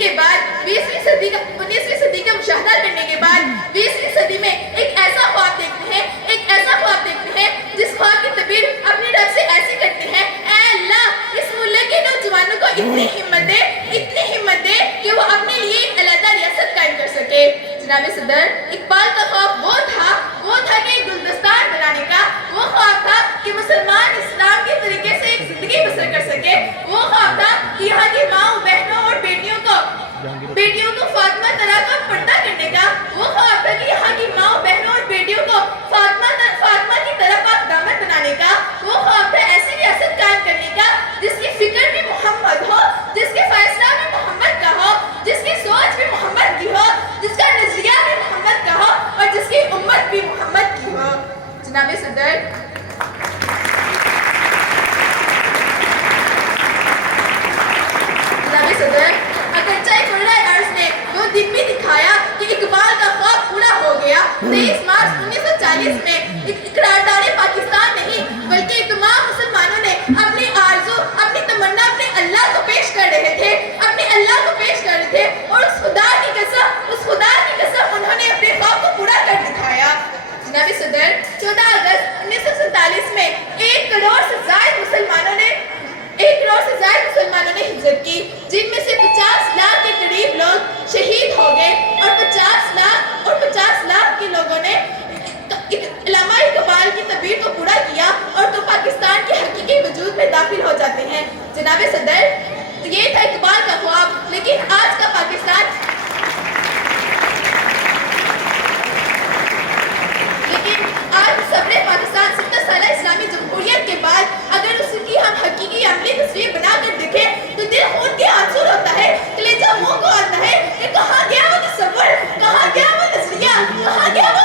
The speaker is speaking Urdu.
کے بعد 19ویں صدی کا مشاہدہ کرنے کے بعد 20ویں صدی میں ایک ایسا خواب دیکھتے ہیں جس خواب کی تعبیر اپنے رب سے ایسی کرتے ہیں، اے اللہ اس ملک کے نوجوانوں کو اتنی ہمت دے کہ وہ اپنے لیے ایک علیحدہ ریاست قائم کر سکے۔ جناب صدر، اقبال کا خواب وہ تھا کہ ایک گلدستان بنانے کا، وہ خواب تھا کہ مسلمان اسلام کے طریقے سے ایک زندگی بسر کر سکے، وہ خواب تھا کہ یہاں کی ماں بہنوں اور بیٹیوں کو فاطمہ طرح کا پردہ کرنے کا، وہ خواب تھا کہ یہاں کی ماں بہنوں اور بیٹیوں کو فاطمہ کی طرح پاک دامن بنانے کا، وہ خواب تھا ایسی ریاست قائم کرنے کا جس کی فکر بھی محمد ہو، جس کے فیصلہ بھی محمد کا ہو، جس کی سوچ بھی محمد کی ہو، جس کا نظریہ بھی محمد کا ہو اور جس کی امت بھی محمد کی ہو۔ جناب صدر، اگرچہ قرۂ ارض نے وہ دن بھی دکھایا کہ اقبال کا خواب پورا ہو گیا۔ 23 مارچ 1940 میں اقراردار پاکستان نہیں بلکہ تمام مسلمانوں نے اپنی آرزو، اپنی تمنا اپنے اللہ کو پیش کر رہے تھے اور اس خدا کی قسم انہوں نے اپنے خواب کو پورا کر دکھایا۔ جناب صدر، 14 اگست 1947 میں 1 کروڑ سے زائد مسلمانوں نے ہجرت کی، جن میں سے 50 لاکھ کے قریب لوگ شہید ہو گئے اور 50 لاکھ کے لوگوں نے علامہ اقبال کی تعبیر کو پورا کیا اور تو پاکستان کے حقیقی وجود میں داخل ہو جاتے ہیں۔ جناب صدر، یہ تھا اقبال کا خواب، لیکن آج